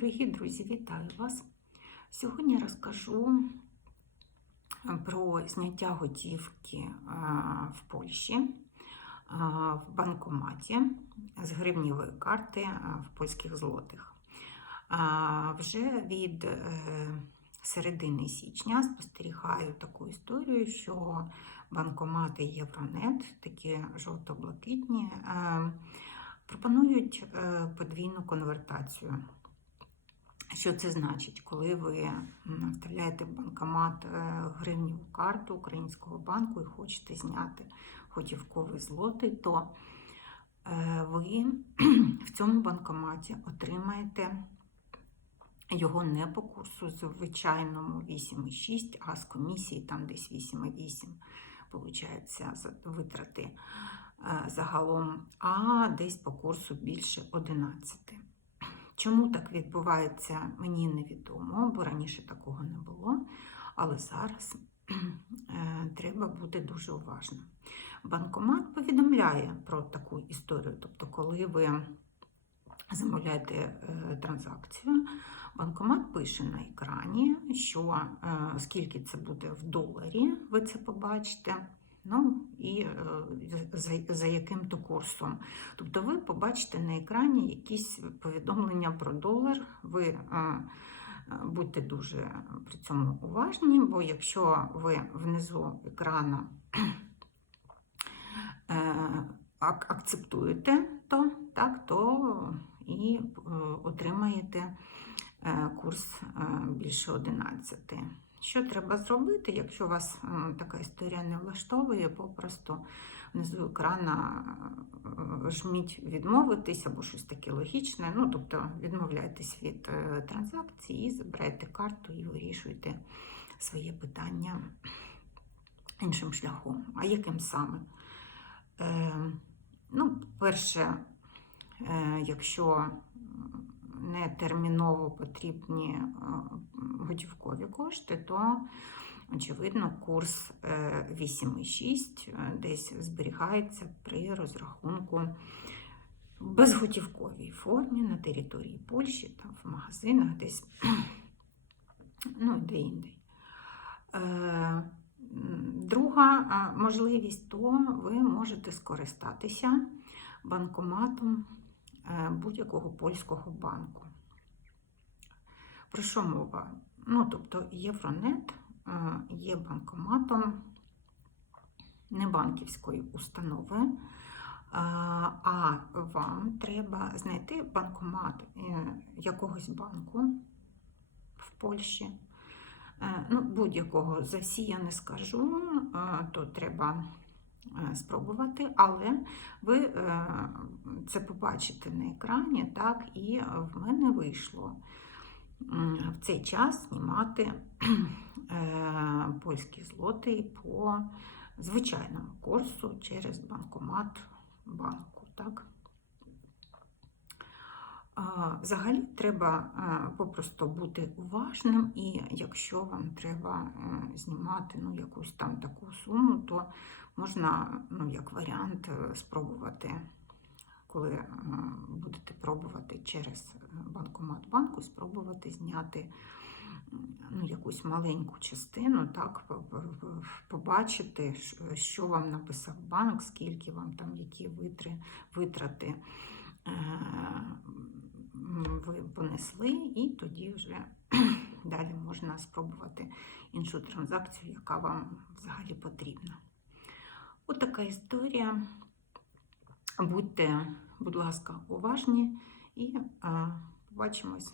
Дорогі друзі, вітаю вас! Сьогодні розкажу про зняття готівки е, в Польщі е, в банкоматі з гривнівої карти е, в польських злотих. Е, Вже від е, середини січня спостерігаю таку історію, що банкомати Євронет, такі жовто-блакитні, е, пропонують е, подвійну конвертацію. Що це значить, коли ви вставляєте в банкомат е, карту українського банку і хочете зняти готівковий злотий, то е, ви в цьому банкоматі отримаєте його не по курсу звичайному 8,6, а з комісії там десь 8,8 получається за витрати е, загалом, а десь по курсу більше 11. Чому так відбувається, мені невідомо, бо раніше такого не було. Але зараз е, треба бути дуже уважним. Банкомат повідомляє про таку історію. Тобто, коли ви замовляєте е, транзакцію, банкомат пише на екрані, що е, скільки це буде в доларі, ви це побачите. Ну і е, за, за яким то курсом. Тобто ви побачите на екрані якісь повідомлення про долар. Ви е, будьте дуже при цьому уважні, бо якщо ви внизу екрана е, акцептуєте то, так, то і отримаєте курс більше 11. Що треба зробити, якщо вас е, така історія не влаштовує, попросту внизу екрана е, жміть відмовитись або щось таке логічне. Ну, тобто відмовляйтесь від е, транзакції і забирайте карту і вирішуйте своє питання іншим шляхом. А яким саме? Е, ну, перше, е, якщо не терміново потрібні е, готівкові кошти, то, очевидно, курс е, 8,6 е, десь зберігається при розрахунку безготівковій формі на території Польщі, там, в магазинах десь, ну, де-інде. Е, Друга е, можливість, то ви можете скористатися банкоматом е, будь-якого польського банку. Про що мова? Ну, тобто Євронет е, є банкоматом небанківської установи, е, а вам треба знайти банкомат е, якогось банку в Польщі. Е, Ну, будь-якого за всі я не скажу, е, то треба е, спробувати, але ви е, це побачите на екрані, так, і в мене вийшло в цей час знімати е, польські злоти по звичайному курсу через банкомат банку. Так? Взагалі треба е, попросту бути уважним, і якщо вам треба е, знімати ну, якусь там таку суму, то можна, ну, як варіант, е, спробувати, коли е, будете пробувати через банкомат банку, спробувати зняти ну, якусь маленьку частину, так, по- по- по- побачити, що- вам написав банк, скільки вам там, які витри, витрати е, ви понесли, і тоді вже далі можна спробувати іншу транзакцію, яка вам взагалі потрібна. От така історія. Будьте, будь ласка, уважні і побачимось